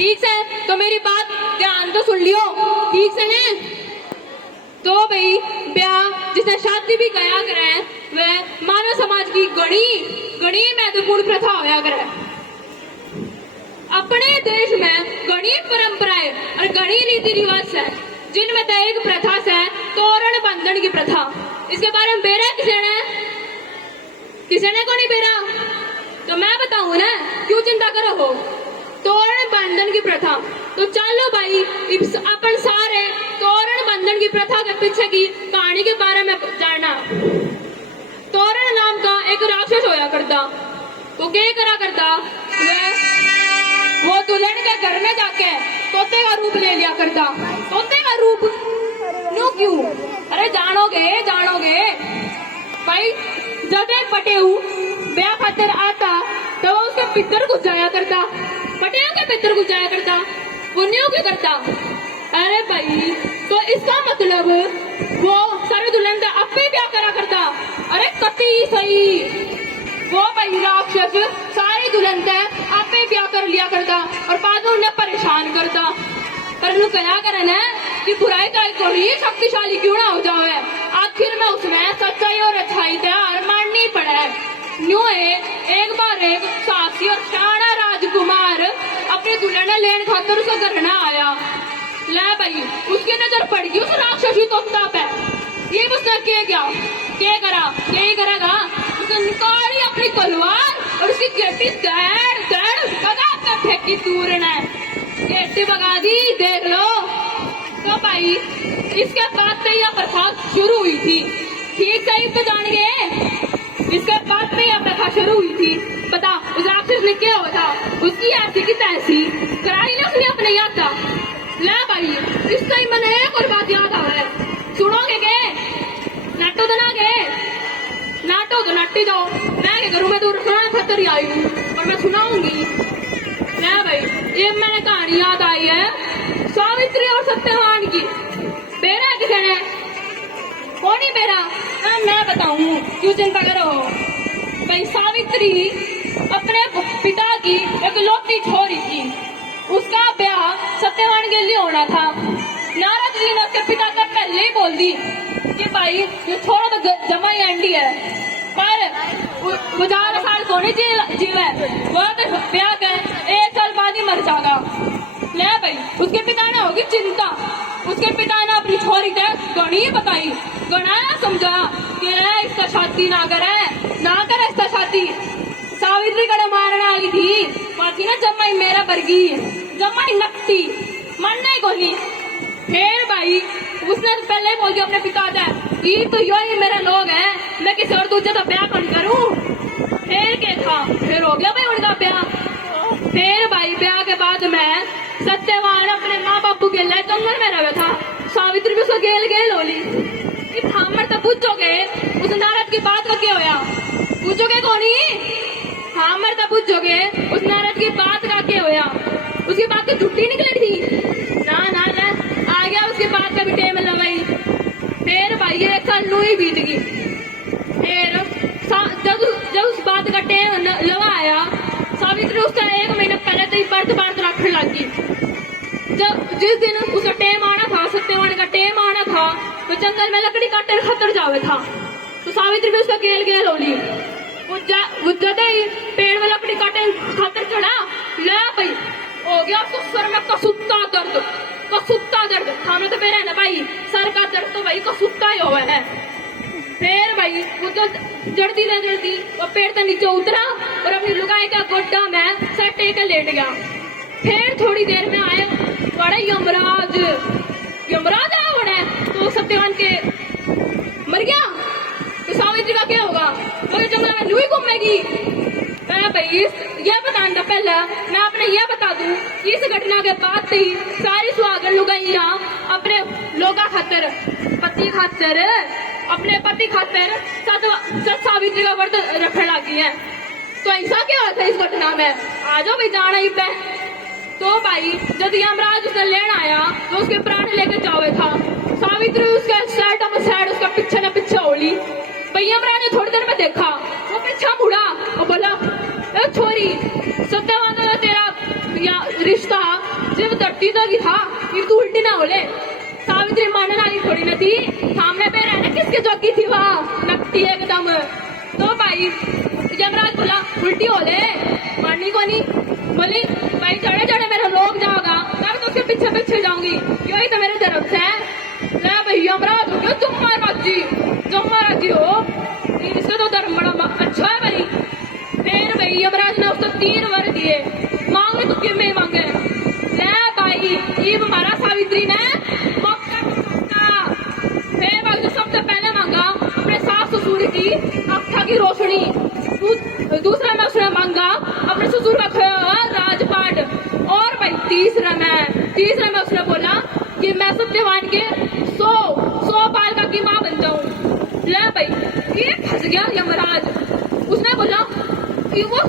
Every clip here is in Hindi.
ठीक से तो मेरी बात ध्यान तो सुन लियो, ठीक से ने। तो भाई ब्याह जिसने शादी भी कया करे वह मानव समाज की गणी महत्वपूर्ण प्रथा होया करे। अपने देश में गणी परंपराएं और गणी रीति रिवाज है, जिनमें से एक प्रथा है तोरण बंधन की प्रथा। इसके बारे में बेरा किसी ने को नहीं बेरा, तो मैं बताऊं ना, क्यों चिंता करो हो। तोरण बंधन की प्रथा, तो चलो भाई अपन सारे तोरण बंधन की प्रथा के पीछे की कहानी के बारे में जानना। तोरण नाम का एक राक्षस होया करता, वो क्या करा करता, वो दुल्हन के घर में जाके तोते का रूप ले लिया करता। तोते का रूप क्यों? अरे जानोगे भाई, जब एक पटेऊ ब्याह खातिर आता तो वो उसके पितर को जाया करता, पटेऊ के पितर को जाया करता, वो न्यू क्यों करता? अरे भाई, तो इसका मतलब वो सारे दुल्हन से अपने ब्याह करा करता। अरे कति सही, वो भाई राक्षस सारी दुल्हन से आपे ब्याह कर लिया करता और बाद में उन्हें परेशान करता। पर उन्हें क्या करना है कि बुराई का कोई शक्तिशाली क्यों ना हो जाए, आखिर में उसने सच्चाई और अच्छाई से हार माननी पड़े। न्यू है एक बार एक साहसी और शाना राजकुमार अपनी दुल्हन लेने खातर उसे घर न आया। ले भाई, उसकी नजर पड़ गई उस राक्षसी तोता पे। ये उसने क्या करेगा, उसने निकाली अपनी तलवार और उसकी गेटी दड़ भगा कर फेंकी दूर ने, गेटी भगा दी। देख लो, तो भाई इसके बाद से यह प्रथा शुरू हुई थी। ठीक सही तो जान गए, इसके बाद में यह प्रथा शुरू हुई थी। पता उस राक्षस ने क्या हुआ था, उसकी ऐसी की तैसी कराई ने उसने अपने याद था। ले भाई, इस टाइम मैंने एक और बात याद आ है, सुनोगे के? नाटो तो ना गए, नाटो तो नाटी जाओ, मैं क्या करूँ, मैं तो सुना खतर ही आई हूँ और मैं सुनाऊंगी। ले भाई, ये मैंने कहानी याद आई है सावित्री और सत्यवान की। बेरा किसे ने? कौन ही बेरा? मैं बताऊं, क्यों चिंता करो भाई। सावित्री अपने पिता की एक लौती छोरी थी, उसका ब्याह सत्यवान के लिए होना था। नारद जी ने उसके पिता का पहले ही बोल दी कि भाई ये छोरा तो जमा ही अंडी है, पर वो 11 साल को नहीं जीवे, वो तो ब्याह के 1 साल बाद ही मर जाएगा। ले भाई, उसके पिता ने होगी चिंता, उसके पिता ने अपनी छोरी से गणी बताई, गणाया समझा कि इसका शादी ना करे इसका शादी। सावित्री कड़े मारने वाली थी, बाकी ना जम्माई मेरा बरगी, जम्माई नकटी मानने को नहीं। फिर भाई उसने पहले ही बोल दिया अपने पिता से, ये तो यही मेरे लोग हैं, मैं किसी और दूसरे का ब्याह कौन करूं। फिर क्या था, फिर हो गया भाई उनका ब्याह। फिर भाई ब्याह के बाद में सत्यवान अपने माँ बापू के लिए जंगल में रहा था। सावित्री भी उसको गेल होली, हमर तो पूछोगे उस नारद की बात का क्या होया, पूछोगे कौन ही? हमर तो पूछोगे उस नारद की बात का क्या होया, उसकी बात की झूठी निकली थी ना, आ गया उसकी बात का भी टेम लवाई। फिर भाई 1 साल नू ही बीत गई। फिर जब उस बात का टेम लवा आया, सावित्री उसका 1 महीना पहले तो ही व्रत रखने लगी। जब जिस दिन उसका टेम आना था, सत्यवान का टेम आना था, तो जंगल में लकड़ी काटने खतर जावे था। तो सावित्री भी उसका गेल होली, वो जदे ही पेड़ में लकड़ी काटे खातर चढ़ा। ले भाई, हो गया उसको सर में कसूता दर्द थामे तो मेरा है ना भाई, सर का दर्द तो भाई कसूता ही हुआ है। फिर भाई वो तो जड़ती वो पेड़ से नीचे उतरा और अपनी लुगाई का गोड्डा में सर टेक लेट गया। फिर थोड़ी देर में आए बड़े यमराज आया बड़े, तो सत्यवान के मर गया। तो सावित्री का क्या होगा, वो जंगल में लुई घूमेगी। मैं भाई यह बताने का पहले मैं अपने यह बता दूं, इस घटना के बाद से ही सारी सुहागन लुगाइयां अपने लोगा खातर अपने पति खातर सत सावित्री का व्रत रखने लगी है। तो ऐसा क्या हुआ था इस घटना में, आ जाओ भाई जाना ही पे। तो भाई जब यमराज उसे लेने आया तो उसके प्राण लेके जावे था। सावित्री उसके साइड उसका पीछे न पीछे होली। भाई यमराज ने थोड़ी देर में देखा, वो पीछा मुड़ा और बोला, छोरी सत्यवान तेरा रिश्ता सिर्फ धरती तो ही था, फिर तू उल्टी ना बोले। सावित्री मानने वाली थोड़ी न थी, सामने पे रहना किसके जोगी थी वहाँ, नकटी एकदम। तो भाई यमराज बोला उल्टी हो ले, माननी को नहीं। बोली भाई चढ़े चढ़े मेरा लोग जाओगा, मैं तो उसके पीछे पीछे जाऊंगी, यही तो मेरे धर्म से है। ले भाई यमराज हो गया तुम महाराज जी हो, इसका तो धर्म बड़ा अच्छा है भाई। फिर भाई यमराज ने उसको 3 वर दिए, मांगे तो क्यों नहीं मांगे। ले भाई ये हमारा सावित्री ने फिर भाई सबसे पहले मांगा अपने सास ससुर की आँखों की रोशनी, दूसरा में उसने मांगा अपने ससुर का खोया हुआ राजपाट, और भाई तीसरा में उसने बोला कि मैं सत्यवान के 100 बालका की माँ बन जाऊं। ले भाई ये फंस गया यमराज, उसने बोला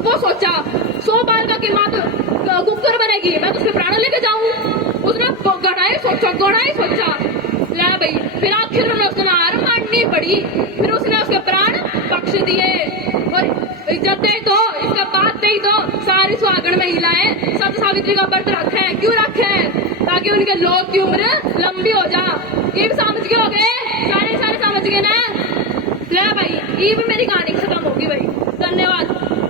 वो सोचा 100 बालका की माँ तो कुकर बनेगी, मैं तो उसके प्राण लेके जाऊं। उसने गड़ा ही सोचा। ले भाई फिर आखिर में उसने हार माननी पड़ी, फिर उसने उसके प्राण बख्श दिए और इज्जत दे दो। इसके बाद दे दो सारी सुहागण महिलाएं सब सावित्री का व्रत रखे, क्यों रखे, ताकि उनके लोग की उम्र लंबी हो जा। ये भी समझ गया